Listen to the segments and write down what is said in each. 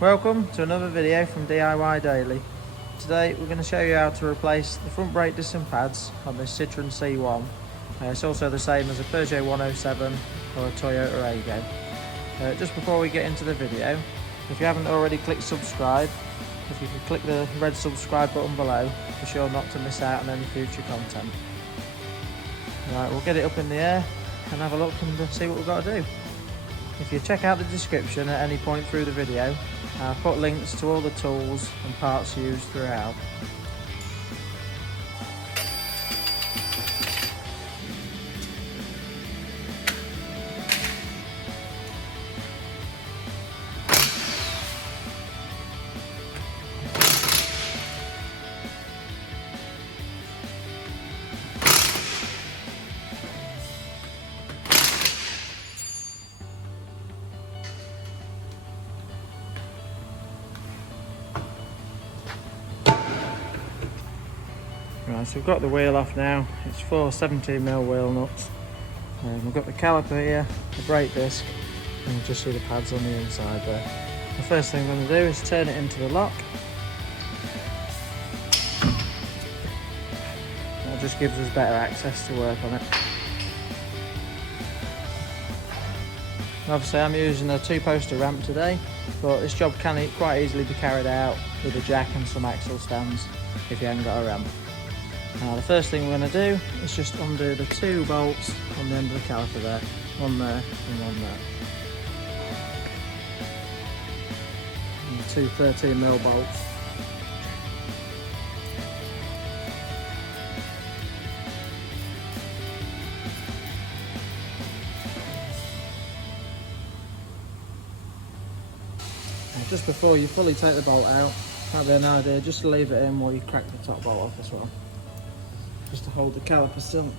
Welcome to another video from DIY Daily. Today we're going to show you how to replace the front brake disc and pads on this Citroen C1. It's also the same as a Peugeot 107 or a Toyota Aygo. Just before we get into the video, if you haven't already clicked subscribe, if you could click the red subscribe button below, be sure not to miss out on any future content. Right, we'll get it up in the air and have a look and see what we've got to do. If you check out the description at any point through the video, I'll put links to all the tools and parts used throughout. Right, so we've got the wheel off now. It's 4 17mm wheel nuts. We've got the caliper here, the brake disc, and you just see the pads on the inside there. The first thing I'm going to do is turn it into the lock. That just gives us better access to work on it. Obviously I'm using a 2-poster ramp today, but this job can quite easily be carried out with a jack and some axle stands if you haven't got a ramp. Now the first thing we're going to do is just undo the 2 bolts on the end of the caliper there, one there and one there. And the 2 13mm bolts. Now just before you fully take the bolt out, that'd be an idea just to leave it in while you crack the top bolt off as well, just to hold the caliper still.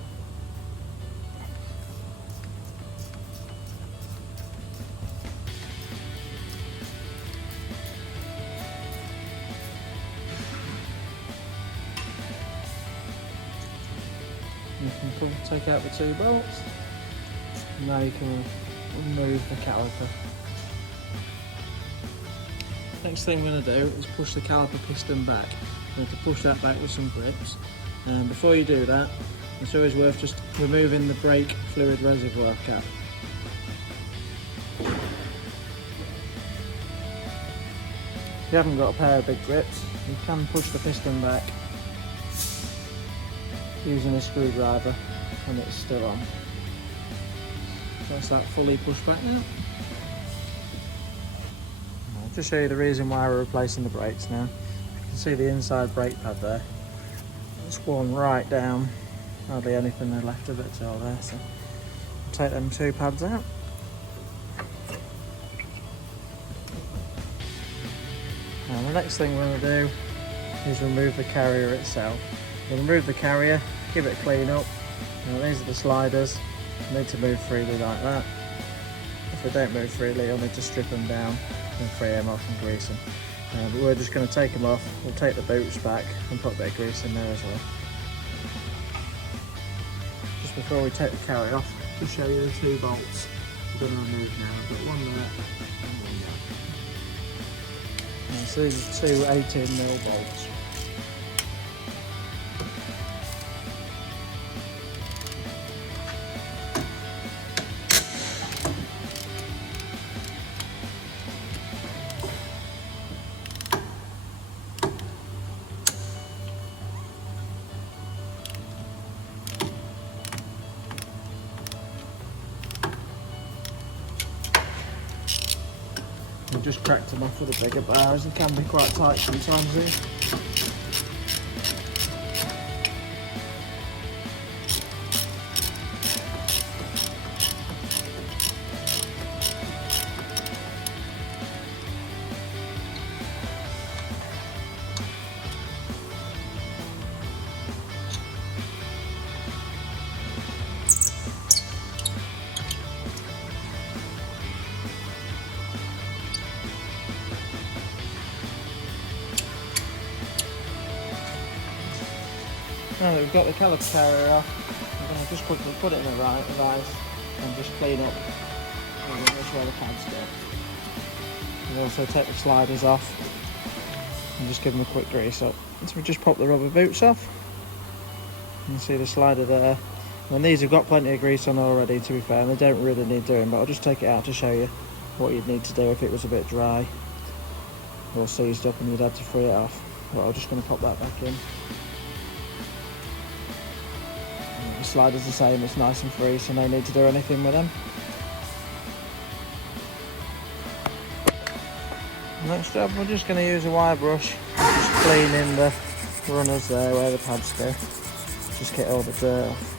You can take out the 2 bolts, and now you can remove the caliper. Next thing we're going to do is push the caliper piston back. We're going to push that back with some grips. And before you do that, it's always worth just removing the brake fluid reservoir cap. If you haven't got a pair of big grips, you can push the piston back using a screwdriver and it's still on. So that's that fully pushed back now. I'll just show you the reason why we're replacing the brakes now. You can see the inside brake pad there. It's worn right down, hardly anything left of it at all there, so I'll take them 2 pads out. And the next thing we're going to do is remove the carrier itself. We'll remove the carrier, give it a clean up. Now these are the sliders, you need to move freely like that. If they don't move freely, you'll need to strip them down and free them off and grease them. But we're just going to take them off. We'll take the boots back and put a bit of grease in there as well. Just before we take the carrier off, to show you the 2 bolts we're going to remove now. I've got one there and one there. So these are 2 18mm bolts. I've just cracked them off with a bigger bar as they can be quite tight sometimes here. Now that we've got the caliper carrier off, we're going to just quickly put it in a vise and just clean up where the pads go. We'll also take the sliders off and just give them a quick grease up. So we just pop the rubber boots off. You can see the slider there. And these have got plenty of grease on already, to be fair, and they don't really need doing, but I'll just take it out to show you what you'd need to do if it was a bit dry or seized up and you'd had to free it off. But I'm just going to pop that back in. And the slider's the same, it's nice and free, so no need to do anything with them. Next up, we're just going to use a wire brush, just cleaning the runners there where the pads go. Just get all the dirt off.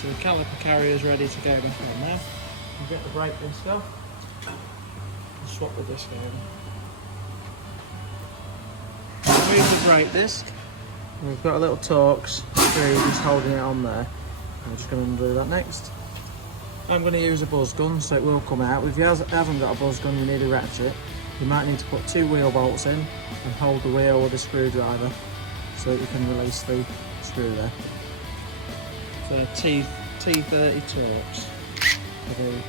So the caliper carrier is ready to go back on now. We'll get the brake disc off and swap the disc over. Remove the brake disc. We've got a little Torx screw just holding it on there. I'm just going to undo that next. I'm going to use a buzz gun so it will come out. If you haven't got a buzz gun, you need a ratchet. You might need to put 2 wheel bolts in and hold the wheel with a screwdriver so that you can release the screw there. So T30 Torx. And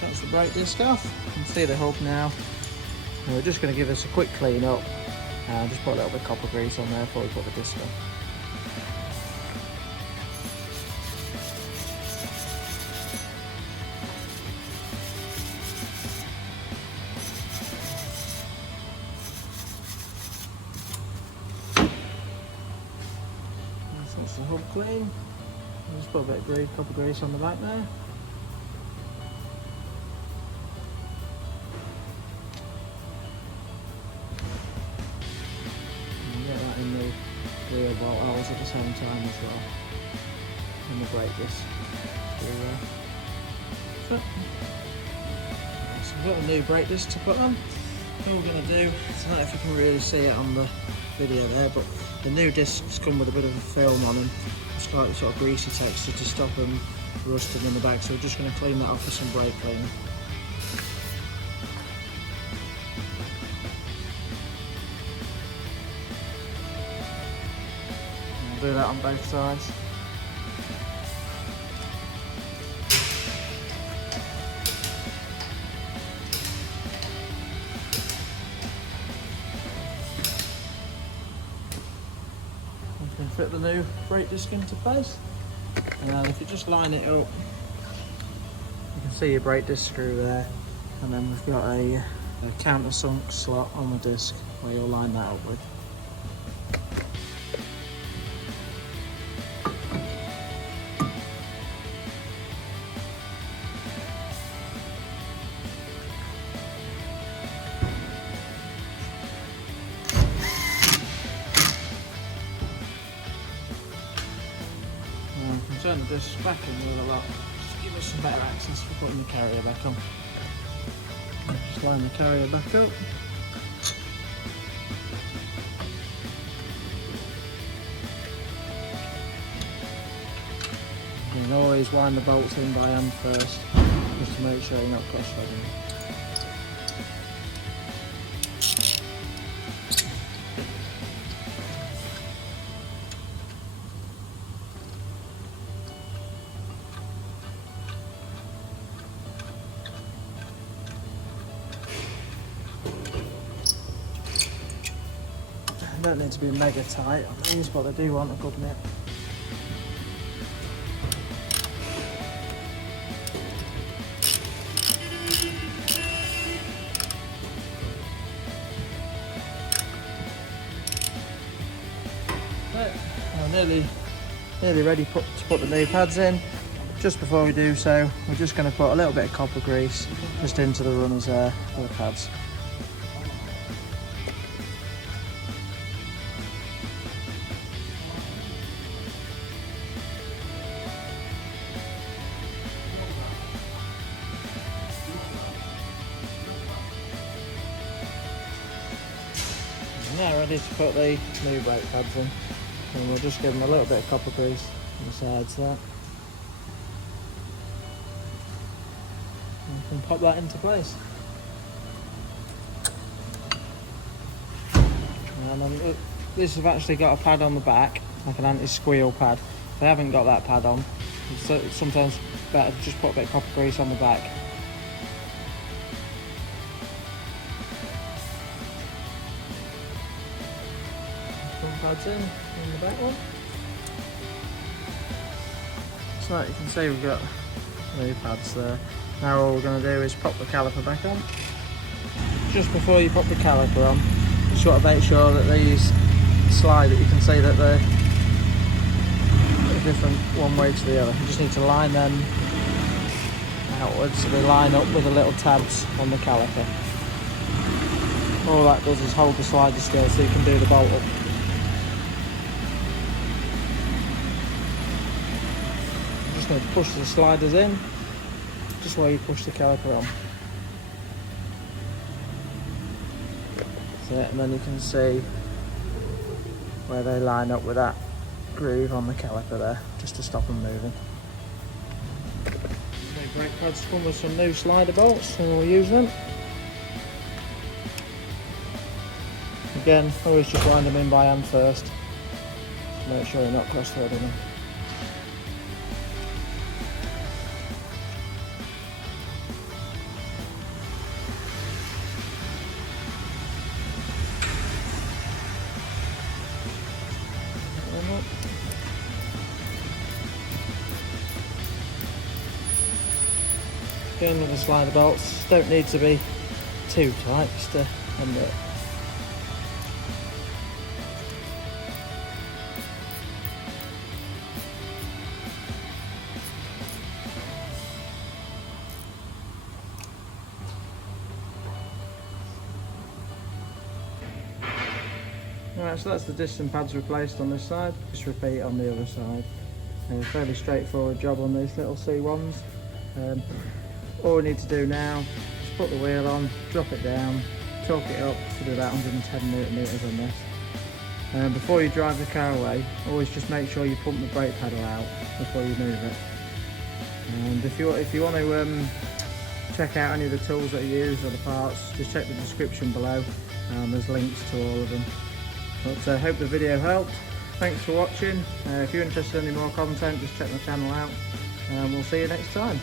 that's the brake disc off. You can see the hub now. And we're just going to give this a quick clean up and just put a little bit of copper grease on there before we put the disc on. That's the hub clean. I'll just put a bit of copper grease on the back there. And get that in the rear bolt holes at the same time as well. And the brake disc through there. So we've got a new brake disc to put on. All we're going to do, I don't know if you can really see it on the video there, but the new discs come with a bit of a film on them. It's like sort of greasy texture to stop them rusting in the back, so we're just going to clean that off with some brake cleaner. I'll do that on both sides. Fit the new brake disc into place, and if you just line it up, you can see your brake disc screw there, and then we've got a countersunk slot on the disc where you'll line that up with. Turn the disc back in with a lot, just give us some better access for putting the carrier back on. Just line the carrier back up. And always wind the bolts in by hand first, just to make sure you're not cross-threading. Don't need to be mega tight on these, but they do want a good nip. Right, we're nearly ready to put the new pads in. Just before we do so, we're just going to put a little bit of copper grease just into the runners there for the pads. ready to put the new brake pads in, and we'll just give them a little bit of copper grease on the sides there. And we can pop that into place. And then, this have actually got a pad on the back, like an anti-squeal pad. If they haven't got that pad on, it's sometimes better to just put a bit of copper grease on the back. Front pads in the back one. So like you can see, we've got new pads there. Now all we're going to do is pop the caliper back on. Just before you pop the caliper on, you just got to make sure that these slide, that you can see that they're different one way to the other. You just need to line them outwards so they line up with the little tabs on the caliper. All that does is hold the slider still so you can do the bolt up. I'm just going to push the sliders in, just where you push the caliper on. That's it, and then you can see where they line up with that groove on the caliper there, just to stop them moving. The brake pads come with some new slider bolts, and we'll use them. Again, always just wind them in by hand first, make sure you're not cross-threading them. Again with the slider bolts, don't need to be too tight, just to end it. Alright, so that's the disc and pads replaced on this side. Just repeat on the other side. Fairly straightforward job on these little C1s. All we need to do now is put the wheel on, drop it down, torque it up to do about 110 newton-meters on this. Before you drive the car away, always just make sure you pump the brake pedal out before you move it. And if you want to check out any of the tools that are used or the parts, just check the description below. There's links to all of them. But I hope the video helped. Thanks for watching. If you're interested in any more content, just check my channel out, and we'll see you next time.